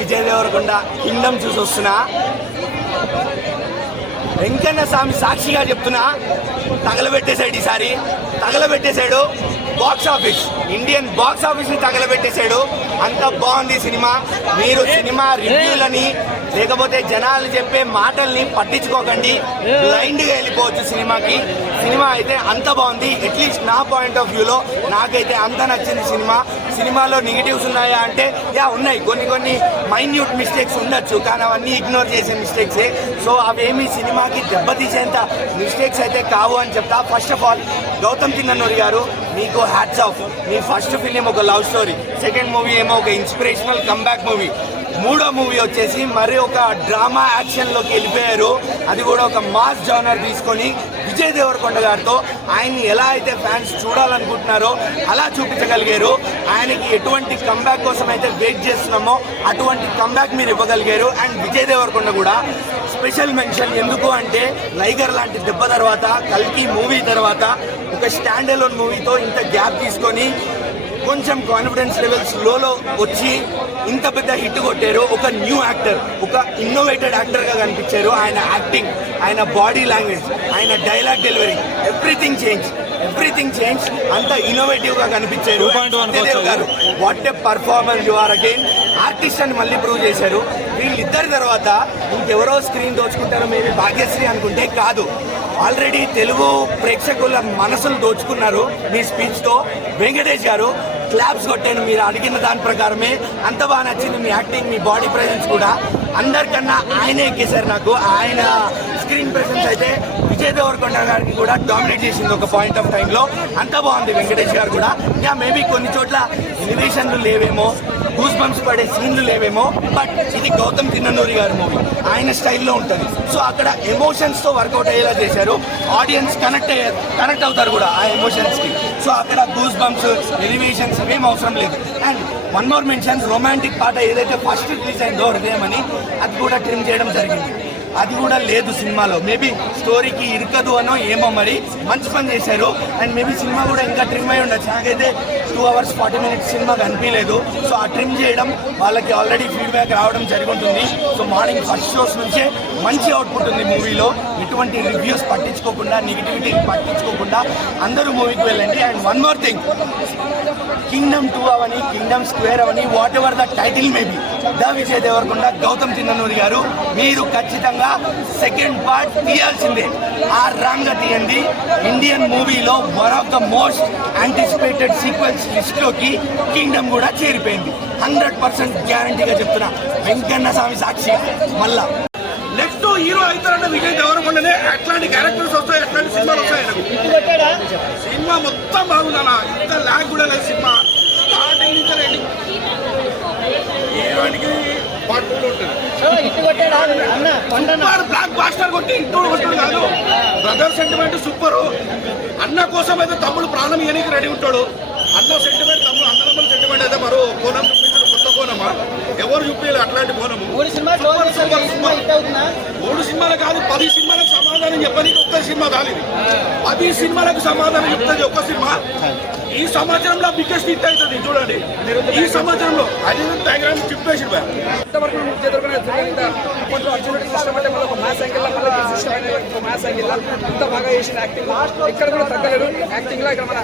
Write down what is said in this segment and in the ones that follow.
Vijay Devarakonda Kingdom చూసి వస్తున్నా. వెంకన్న స్వామి సాక్షిగా చెప్తున్నా, తగలబెట్టేశాడు. ఈసారి తగలబెట్టేశాడు. బాక్స్ ఆఫీస్, ఇండియన్ బాక్స్ ఆఫీస్ని తగలబెట్టేశాడు. అంత బాగుంది సినిమా. మీరు సినిమా రివ్యూలని లేకపోతే జనాలు చెప్పే మాటల్ని పట్టించుకోకండి, బ్లైండ్గా వెళ్ళిపోవచ్చు సినిమాకి. సినిమా అయితే అంత బాగుంది. అట్లీస్ట్ నా పాయింట్ ఆఫ్ వ్యూలో నాకైతే అంత నచ్చింది సినిమా. సినిమాలో నెగిటివ్స్ ఉన్నాయా అంటే ఉన్నాయి, కొన్ని మైన్యూట్ మిస్టేక్స్ ఉండొచ్చు, కానీ అవన్నీ ఇగ్నోర్ చేసే మిస్టేక్సే. సో అవేమి సినిమాకి దెబ్బతీసేంత మిస్టేక్స్ అయితే కావు అని చెప్తా. First of all Gautam Chinnanuri గారు, మీకు హ్యాట్స్ ఆఫ్. మీ ఫస్ట్ ఫిలిం ఒక లవ్ స్టోరీ, సెకండ్ మూవీ ఏమో ఒక ఇన్స్పిరేషనల్ కమ్బ్యాక్ మూవీ, మూడో మూవీ వచ్చేసి మరి ఒక డ్రామా యాక్షన్లోకి వెళ్ళిపోయారు. అది కూడా ఒక మాస్ జానర్ తీసుకొని విజయ్ దేవరకొండ గారితో ఆయన్ని ఎలా అయితే ఫ్యాన్స్ చూడాలనుకుంటున్నారో అలా చూపించగలిగారు. ఆయనకి ఎటువంటి కంబ్యాక్ కోసం అయితే వెయిట్ చేస్తున్నామో అటువంటి కంబ్యాక్ మీరు ఇవ్వగలిగారు. అండ్ విజయ్ దేవరకొండ కూడా స్పెషల్ మెన్షన్. ఎందుకు అంటే లైగర్ లాంటి దెబ్బ తర్వాత, కల్కి మూవీ తర్వాత ఒక స్టాండ్ అలోన్ మూవీతో ఇంత గ్యాప్ తీసుకొని కొంచెం కాన్ఫిడెన్స్ లెవెల్స్ లోలో వచ్చి ఇంత పెద్ద హిట్ కొట్టారు. ఒక న్యూ యాక్టర్, ఒక ఇన్నోవేటెడ్ యాక్టర్గా కనిపించారు. ఆయన యాక్టింగ్, ఆయన బాడీ లాంగ్వేజ్, ఆయన డైలాగ్ డెలివరీ, ఎవ్రీథింగ్ చేంజ్. అంత ఇన్నోవేటివ్గా కనిపించారు. గారు what a performance, you are again artist అని మళ్ళీ ప్రూవ్ చేశారు. వీళ్ళిద్దరి తర్వాత ఇంకెవరో స్క్రీన్ దోచుకుంటారో మేబీ భాగ్యశ్రీ అనుకుంటే కాదు, ఆల్రెడీ తెలుగు ప్రేక్షకుల మనసులు దోచుకున్నారు మీ స్పీచ్తో. వెంకటేష్ గారు క్లాప్స్ కొట్టాను, మీరు అడిగిన దాని ప్రకారమే. అంత బాగా నచ్చింది మీ యాక్టింగ్, మీ బాడీ ప్రెజెన్స్ కూడా. అందరికన్నా ఆయనే ఎక్కేశారు నాకు. ఆయన స్క్రీన్ ప్రెజెన్స్ అయితే విజయ్ దేవరకొండ గారికి కూడా డామినేట్ చేసింది ఒక పాయింట్ ఆఫ్ టైంలో. అంత బాగుంది వెంకటేష్ గారు కూడా. మేబీ కొన్ని చోట్ల ఎలివేషన్లు లేవేమో, గూస్ బంప్స్ పడే సీన్లు లేవేమో, బట్ ఇది గౌతమ్ చిన్ననూరి గారి మూవీ, ఆయన స్టైల్లో ఉంటుంది. సో అక్కడ ఎమోషన్స్తో వర్కౌట్ అయ్యేలా చేశారు. ఆడియన్స్ కనెక్ట్ అవుతారు కూడా ఆ ఎమోషన్స్కి. సో అక్కడ గూస్ బంప్స్, ఎలివేషన్స్ ఏం అవసరం లేదు. And one more mention, romantic పాట ఏదైతే ఫస్ట్ రిలీజ్ అయిందో హృదయం అని, అది కూడా ట్రిమ్ చేయడం జరిగింది. అది కూడా లేదు సినిమాలో. మేబీ స్టోరీకి ఇరకదు అనో ఏమో, మరి మంచి పని చేశారు. అండ్ మేబీ సినిమా కూడా ఇంకా ట్రిమ్ అయి ఉండొచ్చు. నాకైతే 2 hours 40 minutes సినిమా కనిపించలేదు. సో ఆ ట్రిమ్ చేయడం వాళ్ళకి ఆల్రెడీ ఫీడ్బ్యాక్ రావడం జరుగుతుంది. సో మార్నింగ్ ఫస్ట్ షోస్ నుంచే మంచి అవుట్పుట్ ఉంది మూవీలో. ఎటువంటి రివ్యూస్ పట్టించుకోకుండా, నెగిటివిటీ పట్టించుకోకుండా అందరూ మూవీకి వెళ్ళండి. And one more thing, Kingdom 2 అవని, కింగ్డమ్ స్క్వేర్ అవని, whatever the title maybe, the Vijay Deverakonda, Gautam Chinnanuri garu, మీరు ఖచ్చితంగా సెకండ్ పార్ట్ తీయాల్సిందే. ఆ రంగ తీయండి. ఇండియన్ మూవీలో one of the most anticipated sequence లిస్ట్లోకి కింగ్డమ్ కూడా చేరిపోయింది. 100% గ్యారంటీగా చెప్తున్నా, వెంకన్న స్వామి సాక్షి. మళ్ళా నెక్స్ట్ హీరో అవుతారంటే విజయ్ దేవరకొండనే. అట్లాంటి క్యారెక్టర్స్ వస్తాయి, అట్లాంటి సినిమాలు వస్తాయి. సినిమా మొత్తం బాగుందన్న, ఇంత ల్యాగ్ కూడా లేదు సినిమా. స్టార్టింగ్ నుంచి ఎండింగ్ హీరోయిన్కి పార్ట్ 2 ఉంటుంది. బ్లాక్ బాస్టర్ కొట్టి ఇంటూ కొట్టాడు కాదు. Brother sentiment super. అన్న కోసం అయితే తమ్ముడు ప్రాణం ఇయనికి రెడీ ఉంటాడు. అన్న సెంటిమెంట్, తమ్ముడు అన్నదమ్ముల సెంటిమెంట్ అయితే మరో కోణం చూపించడం, కొత్త కోణమా ఎవరు చూపించాలి అట్లాంటి కోణము. 3 సినిమాలు కాదు, 10 సినిమాలకు సమాధానం చెప్పడానికి ఒక్క సినిమా కాలేదు. 10 సినిమాలకు సమాధానం చెప్తుంది ఒక్క సినిమా. ఈ సంవత్సరంలో బిగ్గెస్ట్ హిట్ అవుతుంది చూడండి. ఈ సంవత్సరంలో అది డయాగ్రామ్ చెప్పేసి ఇంతవరకు మ్యాథ్స్ యాంగిల్ ఇంత బాగా చేసిన యాక్టింగ్ ఇక్కడ కూడా తగ్గలేదు. యాక్టింగ్ లో ఇక్కడ మన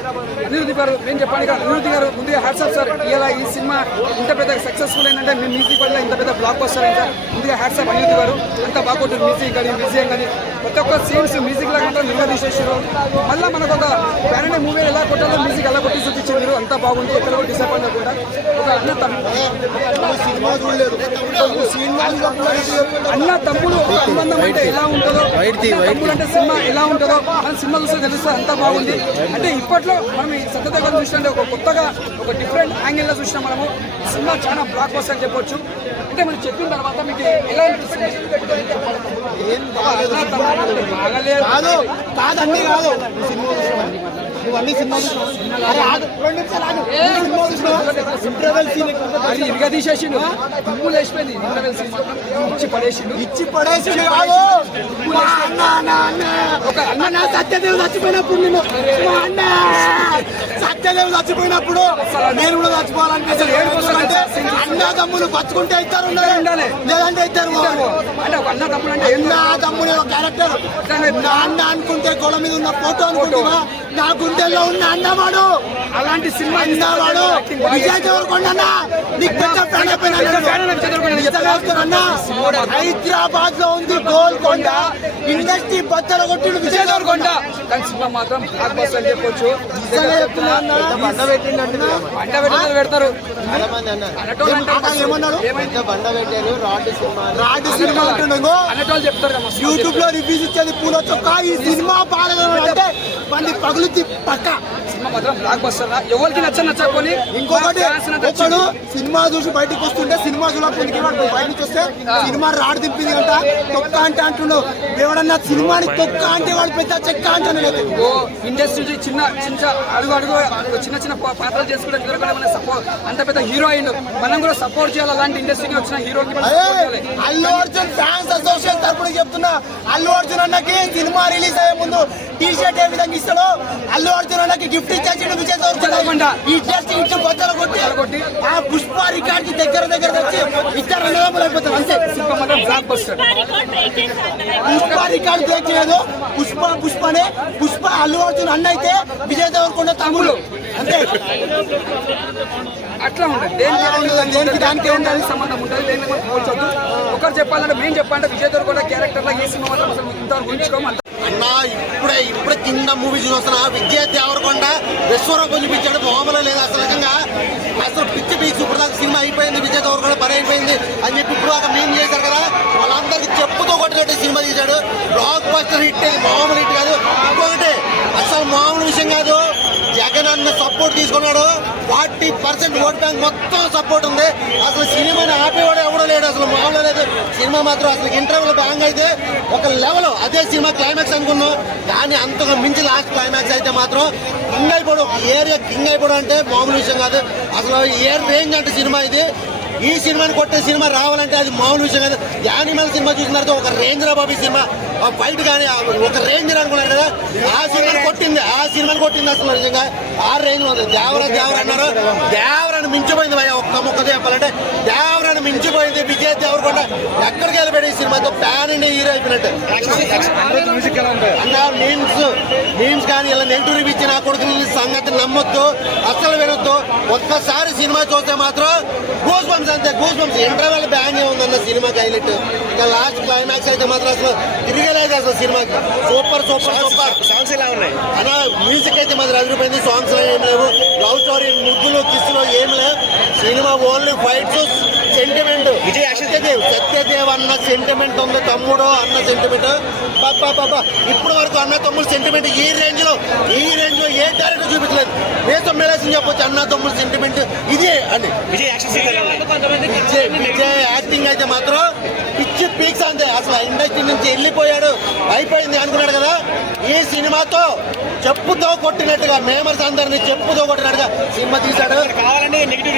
అనిరుద్ధి గారు, నేను చెప్పాను ఇక్కడ అనిరుద్ధి గారు ముందుగా హ్యాట్సాప్ సార్. ఇలా ఈ సినిమా ఇంత పెద్ద సక్సెస్ఫుల్ ఏంటంటే మీ మ్యూజిక్ వల్ల ఇంత పెద్ద బ్లాక్ బస్టర్ అయింది సార్. ముందుగా హ్యాట్సాప్ అనిరుద్ధి గారు. అంత బాగా కొట్టారు మ్యూజిక్ కానీ, విజయం కానీ, ప్రతి ఒక్క సీన్స్ మ్యూజిక్ లాగా నిర్వహించేసారు. మళ్ళీ మనకు ఒక ప్యారెంట్ మూవీ ఎలా కొట్టాలో మ్యూజిక్ ఎలా కొట్టి చూపించారు మీరు. అంతా బాగుంది, ఎక్కడ కూడా డిసప్పాయింట్ అవ్వకుండా. ఒక అన్న తమ్ముడు సంబంధం అంటే ఎలా ఉంటుందో, తమ్ముడు అంటే సినిమా ఎలా ఉంటుందో మన సినిమా చూస్తే తెలుస్తుంది. అంతా బాగుంది. అంటే ఇప్పట్లో మనం ఈ సత్య దగ్గర చూసినట్టే ఒక కొత్తగా, ఒక డిఫరెంట్ యాంగిల్లో చూసినా మనము సినిమా చాలా బ్లాక్ బస్టర్ అని చెప్పొచ్చు. అంటే మనం చెప్పిన తర్వాత మీకు ఎలా అనిపిస్తుంది? ఇవన్నీ సినిమాలు ఇరుగా తీసేసిండు, తుమ్ములు వేసిపోయింది. ఇచ్చి పడేసి ఒక అన్న సత్యదేవ్ చచ్చిపోయినప్పుడు నేను సత్యదేవ్ చచ్చిపోయినప్పుడు నేను కూడా చచ్చిపోవాలనిపిస్తుంది. అన్నదమ్ములు బతుకుంటే ఇద్దరు ఉండాలి, లేదంటే ఇద్దరు అన్న తమ్ముడు క్యారెక్టర్. నాన్న అనుకుంటే గోడ మీద ఉన్న ఫోటో అనుకుంటున్నా, నా గుండెల్లో ఉన్న అన్నవాడు అలాంటి సినిమా అన్నవాడు విజయ్ దేవరకొండ నీకు పెద్ద ఫ్యాన్ అయిపోయినా. హైదరాబాద్ లో ఉంది గోల్కొండ, ఇండస్ట్రీ బద్దలు కొట్టిండు విజయ్ దేవరకొండ. కానీ సినిమా మాత్రం బ్లాక్ బస్టర్ అని చెప్పొచ్చు. పెడతారు యూట్యూబ్ లో రివ్యూస్ ఇచ్చేది పూల చొక్క. ఈ సినిమా బాగాలంటే మళ్ళీ పగులుద్ది పక్క. సినిమా మాత్రం బ్లాక్ బస్టర్. ఎవరికి నచ్చకపోయి ఇంకొకటి ఒకడు సినిమా చూసి బయటకు వస్తుంటే సినిమా చూడడానికి బయటకు వస్తే సినిమా రాడు దింపింది అంట, తొక్క అంటే అంటున్నావు. ఎవడన్నా సినిమాని తొక్క అంటే వాడు పెద్ద చెక్క అంటాను. ఇండస్ట్రీ చిన్న చిన్న అడుగు అడుగు చిన్న చిన్న పాత్రలు చేసుకోవడం సపోర్ట్ అంత పెద్ద హీరో అయిండు. మనం కూడా సపోర్ట్ చేయాలి. అలాంటి ఇండస్ట్రీకి వచ్చిన హీరోకి అల్లు అర్జున్ ఫ్యాన్స్ అసోసియేషన్ తరపున చెప్తున్నా, అల్లు అర్జున్ అన్నకి సినిమా రిలీజ్ అయ్యే ముందు టీ షర్ట్ ఏ విధంగా ఇస్తాడో అల్లు అర్జున్ అన్నకి గిఫ్ట్ ఇచ్చేసి విజయ్ దేవరకొండ ఈ టెస్ట్ ఇంటి బద్దలు కొట్టి ఆ పుష్ప రికార్డ్ కి దగ్గర తెచ్చి ఇద్దరు అన్నదమ్ములు అయిపోతారు అంతే. పుష్ప రికార్డ్ బ్రేక్ చేయదు. పుష్పనే పుష్ప అల్లు అర్జున్ అన్న అయితే విజయ్ దేవరకొండ తమ్ముడు అంతే. అట్లా ఉంటుంది. దేనికి దానికి ఏం సంబంధం ఉంటుంది. దేనికి మనం పోల్చొద్దు. ఒకరు చెప్పాలంటే మేము చెప్పాలంటే విజయ్ దేవరకొండ క్యారెక్టర్ లో ఏ సినిమా మాత్రం అసలు ఇంతవరకు ఉంచుకోమంట అన్న. ఇప్పుడే కింద మూవీ చూస్తున్నా. విజయ్ దేవరకొండ విశ్వరూపం చూపించాడు, మామూలు లేదు అసలు. నిజంగా అసలు పిచ్చి పీక్స్ ఇప్పుడు దాకా సినిమా అయిపోయింది, విజయ్ దేవరకొండ పని అయిపోయింది అని చెప్పి ఇప్పుడు దాకా మేము చేశారు కదా. వాళ్ళందరికీ చెప్పుతో కొట్టినట్టు సినిమా తీశాడు. బ్లాక్ బస్టర్ హిట్, మామూలు హిట్ కాదు. ఇంకొకటి అసలు మామూలు విషయం కాదు, జగన్ అన్న సపోర్ట్ తీసుకున్నాడు. 40% ఓట్ బ్యాంక్ మొత్తం సపోర్ట్ ఉంది. అసలు సినిమాని ఆపేవాడు ఎవడో లేడు, అసలు మామూలు లేదు. సినిమా మాత్రం అసలు ఇంటర్వ్యూలో బ్యాంగ్ అయితే ఒక లెవెల్. అదే సినిమా క్లైమాక్స్ అనుకున్నాం, కానీ అంతకు మించి లాస్ట్ క్లైమాక్స్ అయితే మాత్రం కింగ్ అయిపోవడం, ఒక ఏరియా కింగ్ అయిపోవడం అంటే మామూలు విషయం కాదు. అసలు ఏ రేంజ్ అంటే సినిమా ఇది. ఈ సినిమాని కొట్టే సినిమా రావాలంటే అది మామూలు విషయం కాదు. యానిమల్ సినిమా చూసిన తర్వాత ఒక రేంజ్ రా బాబు సినిమా, ఆ ఫైట్ కానీ ఒక రేంజ్ అనుకున్నారు కదా, ఆ సినిమాని కొట్టింది. అసలు నిజంగా ఆ రేంజ్ లో ఉంది. దేవర అన్నారు, దేవరాన్ని మించిపోయింది భయ. ఒక్క ముక్కతో చెప్పాలంటే దేవరాన్ని మించిపోయింది. విజయ్ దేవరకొండ ఎక్కడికి వెళ్ళిపోయాడు ఈ సినిమాతో ప్యాన్ ఇండియా హీరో అయిపోయినట్టు. అన్న మీమ్స్ కానీ ఇలా నెగిటివ్ రివ్యూ ఇచ్చిన కొడుకు సంగతి నమ్మొద్దు, అస్సలు వినొద్దు. ఒక్కసారి సినిమా చూస్తే మాత్రం గూస్ బంప్స్ అంతే, గూస్ బంప్స్. ఇంటర్వెల్ బ్యాంగ్ ఉందన్న సినిమాకి హైలైట్. ఇంకా లాస్ట్ క్లైమాక్స్ అయితే మాత్రం అసలు తిరిగలేదు అసలు సినిమాకి. సూపర్ సాంగ్స్ ఎలా ఉన్నాయి అన్న. మ్యూజిక్ అయితే మాత్రం అదిరిపోయింది. సాంగ్స్ ఏం లేవు, లవ్ స్టోరీ, ముద్దులు, కిస్సులు ఏం లేవు. Cinema only fights, sentiment. Satyadev అన్న సెంటిమెంట్ ఉంది, తమ్ముడు అన్న సెంటిమెంట్. ఇప్పుడు వరకు అన్న తమ్ముడు సెంటిమెంట్ ఈ రేంజ్ లో ఏ డైరెక్టర్ చూపించలేదు. దేశం మేళేసి చెప్పొచ్చు అన్న తమ్ముడు సెంటిమెంట్ ఇదే అని. విజయ్ యాక్టింగ్ అయితే మాత్రం పిచ్చి పీక్స్ అంతే. అసలు ఇండస్ట్రీ నుంచి వెళ్ళిపోయాడు, అయిపోయింది అనుకున్నాడు కదా. ఈ సినిమాతో చెప్పుతో కొట్టినట్టుగా మేమర్స్ అందరినీ చెప్పుతో కొట్టినట్టుగా సినిమా తీశాడు. కావాలంటే నెగిటివ్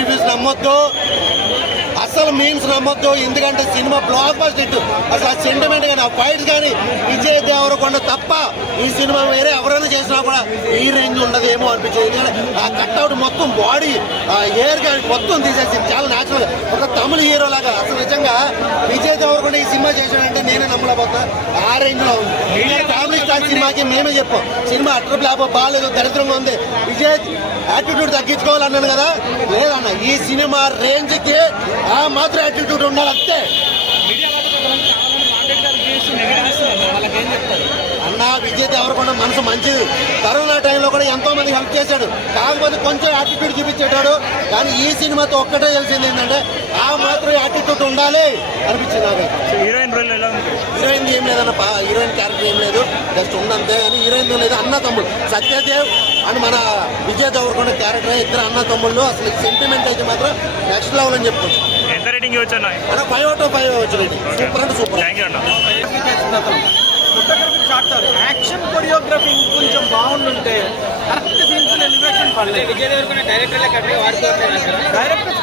రివ్యూస్ నమ్మొద్దు, అసలు మీమ్స్ నమ్మొద్దు. ఎందుకంటే సినిమా బ్లాక్ బస్టర్ హిట్. అసలు ఆ సెంటిమెంట్ కానీ ఆ ఫైట్స్ కానీ విజయ్ దేవరకొండ తప్ప ఈ సినిమా వేరే ఎవరైనా చేసినా కూడా ఈ రేంజ్ ఉండదు ఏమో అనిపించింది. ఎందుకంటే ఆ కట్అవుట్ మొత్తం బాడీ, ఆ హెయిర్ కానీ మొత్తం తీసేసింది చాలా న్యాచురల్, ఒక తమిళ హీరో లాగా. అసలు నిజంగా విజయ్ దేవరకొండ ఈ సినిమా చేశాడంటే నేనే నమ్మలేకపోతా. ఆ రేంజ్ లో ఉంది. ఫ్యామిలీ స్టార్ సినిమాకి మేమే చెప్పాం సినిమా అట్ర బ్లాప్ బాగాలేదు, దరిద్రంగా ఉంది, విజయ్ యాటిట్యూడ్ తగ్గించుకోవాలన్నాను కదా. లేదన్న, ఈ సినిమా రేంజ్ కి ఆ మాత్రం యాటిట్యూడ్ ఉండాలి అంతే. అన్న విజయ్ దేవరకొండ మనసు మంచిది. కరోనా టైంలో కూడా ఎంతో మంది హెల్ప్ చేశాడు, కాకపోతే కొంచెం యాటిట్యూడ్ చూపించేటాడు. కానీ ఈ సినిమాతో ఒక్కటే తెలిసింది ఏంటంటే ఆ మాత్రం యాటిట్యూడ్ ఉండాలి అనిపించింది నాకు. హీరోయిన్ ఏం లేదన్న, హీరోయిన్ క్యారెక్టర్ ఏం లేదు, జస్ట్ ఉందంతే. కానీ హీరోయిన్ లేదు. అన్న తమ్ముడు సత్యదేవ్ అండ్ మన విజయ్ దేవరకొండ క్యారెక్టర్, ఇద్దరు అన్న తమ్ముళ్ళు. అసలు సెంటిమెంట్ అయితే మాత్రం నెక్స్ట్ లెవెల్ అని చెప్పుకోవచ్చు. ఎంత రేటింగ్ ఇవ్వచ్చు అన్న? 5 out of 5 ఇవ్వచ్చు రేటింగ్. సూపర్ అంటే సూపర్. యాక్షన్ కొరియోగ్రఫీ కొంచెం బాగుంటుంటే కరెక్ట్ సీన్స్ ఎలివేషన్ పడలేదు. విజయ్ దేవరకొండ డైరెక్టర్స్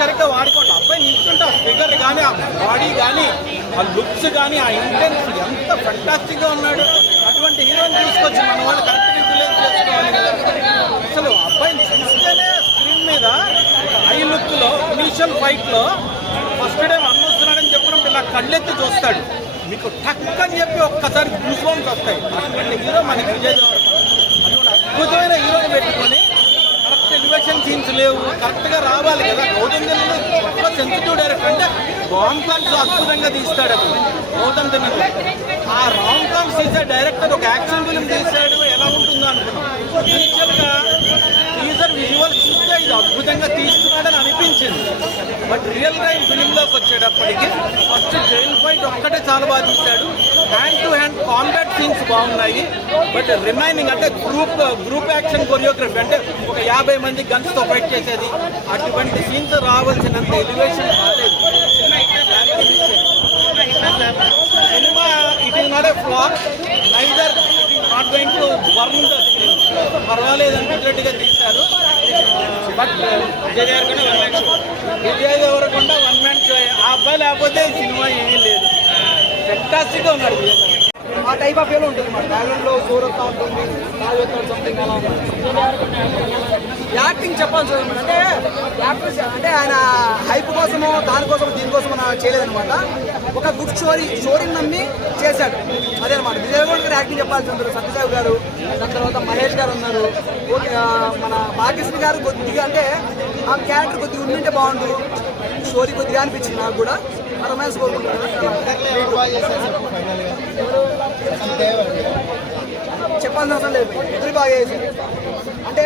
కరెక్ట్గా వాడుకోండి. అబ్బాయి నిల్చుంటే ఆ ఫిగర్ కానీ, ఆ బాడీ కానీ, ఆ లుక్స్ కానీ, ఆ ఇంటెన్సిటీ ఎంత ఫెంటాస్టిక్గా ఉన్నాడు. అటువంటి హీరోని తీసుకొచ్చి మన వాళ్ళు కరెక్ట్గా యూటిలైజ్ చేసుకోవాలి కదా. అసలు అబ్బాయిని చూస్తేనే స్క్రీన్ మీద హై లుక్లో ఇనీషియల్ ఫైట్లో ఫస్ట్ టైం అన్నొస్తున్నాడని చెప్పినప్పుడు ఇలా కళ్ళెత్తి చూస్తాడు, మీకు టక్ అని చెప్పి ఒక్కసారి గూస్ బంప్స్ వస్తాయి. అటువంటి హీరో మనకి విజయ్ దేవరకొండ. అటువంటి అద్భుతమైన హీరోని పెట్టుకొని కరెక్ట్ ఎలివేషన్ సీన్స్ లేవు, కరెక్ట్గా రావాలి కదా. గౌతమ్ దిల్లు గొప్ప సెన్సిటివ్ డైరెక్టర్, అంటే రామ్ కామ్స్ అద్భుతంగా తీస్తాడు. అప్పుడు గౌతమ్ దిల్లు ఆ రామ్ కామ్స్ తీసే డైరెక్టర్ ఒక యాక్షన్ ఫిల్మ్ తీశాడు, ఎలా ఉంటుందో అనుకున్నాం. ఇనిషియల్గా టీజర్ విజువల్ చూస్తే ఇది అద్భుతంగా తీస్తున్నాడని అనిపించింది. బట్ రియల్ టైం ఫిలింలోకి వచ్చేటప్పటికి ఫస్ట్ జైల్ ఫైట్ ఒక్కటే చాలా బాగా తీశాడు. Hand to hand combat scenes బాగున్నాయి. బట్ రిమైనింగ్ అంటే గ్రూప్ యాక్షన్ కొరియోగ్రఫీ, అంటే ఒక 50 మంది గన్స్తో ఫైట్ చేసేది, అటువంటి సీన్స్ రావాల్సినంత ఎలివేషన్ రాలేదు. సినిమా it is not a flop, neither it is not going to burn the screen. పర్వాలేదు అనిపించినట్టుగా తీశారు. But Vijay Deverakonda one man show. ఆ అబ్బాయి లేకపోతే ఈ సినిమా ఏమీ లేదు. ఫెంటాస్టిక్గా ఉన్నాడు విజయ్ దేవరకొండ. ఆ టైప్ ఆఫ్ ఏలో ఉంటుంది మన బ్యాలెన్స్లో సూరత్ ఉంటుంది, సంథింగ్ అలా యాక్టింగ్ చెప్పాల్సి వస్తుంది. అంటే యాక్టర్స్ అంటే ఆయన హైప్ కోసమో దానికోసమో దీనికోసమో చేయలేదనమాట. ఒక గుడ్ స్టోరీని నమ్మి చేశాడు, అదే అనమాట. విజయ్ దేవరకొండ గారు యాక్టింగ్ చెప్పాల్సి ఉంటుంది. సత్యసాయి గారు, దాని తర్వాత మహేష్ గారు ఉన్నారు. మన భాగ్యశ్రీ గారు కొద్దిగా అంటే ఆ క్యారెక్టర్ కొద్దిగా ఉండింటే బాగుండు, స్టోరీ కొద్దిగా అనిపించింది నాకు కూడా. రొమాన్స్ కోరుకుంటున్నాను, చెప్పాల్సిన అవసరం లేదు. ఇద్దరు బాగా చేశారు. అంటే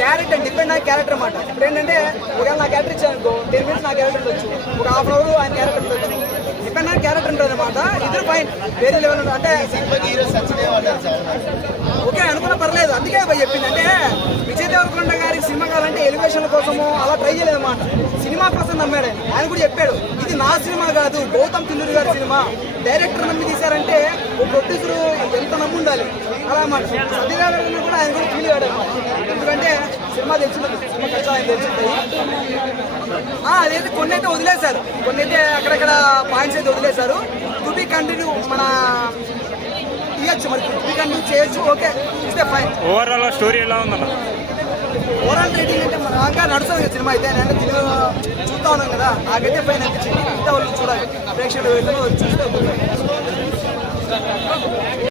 క్యారెక్టర్ డిపెండ్ అయ్యే క్యారెక్టర్ అన్నమాట. ఇప్పుడు ఏంటంటే ఒకవేళ నా క్యారెక్టర్ ఇచ్చాను అనుకో, 10 minutes నా క్యారెక్టర్ ఉండొచ్చు, ఒక హాఫ్ అన్ అవర్ ఆయన క్యారెక్టర్ ఉండొచ్చు. డిపెండ్ అయ్యే క్యారెక్టర్ ఉంటుంది అనమాట. ఇద్దరు ఫైన్, వేరే లెవెల్. అంటే ఓకే అనుకున్నా పర్లేదు, అందుకే చెప్పింది. అంటే విజయ్ దేవరకొండ గారికి సినిమా కావాలంటే ఎలివేషన్ల కోసము అలా ట్రై చేయలేదు అనమాట. సినిమా కోసం నమ్మాడు ఆయన. ఆయన కూడా చెప్పాడు, ఇది నా సినిమా కాదు, గౌతమ్ తిల్లూరి గారి సినిమా. డైరెక్టర్ నమ్మి తీశారంటే ఒక ప్రొడ్యూసర్ ఎంత నమ్మి ఉండాలి అలా అన్నమాట. సత్యనారాయణ కూడా ఆయన కూడా ఫీల్ అయ్యాడు అనమాట. ఎందుకంటే సినిమా తెలిసింది, సినిమా ఖర్చు ఆయన తెలిసింది. అదైతే కొన్ని అయితే వదిలేశారు, కొన్ని అయితే అక్కడక్కడ పాయింట్స్ అయితే వదిలేశారు. టు బి కంటిన్యూ మన ఇవ్వచ్చు, మరి టు బి కంటిన్యూ చేయొచ్చు. ఓకే, ఇస్తే ఫైన్. ఓవరాల్ స్టోరీ ఎలా ఉందన్న? ఓవరాల్ రేటింగ్ అంటే మన రాగా నడుస్తుంది కదా సినిమా అయితే. నేను చూస్తా ఉన్నాను కదా, నాకైతే ఫైన్ అనిపించింది. ఇంత వాళ్ళు చూడాలి, ప్రేక్షకులు చూస్తే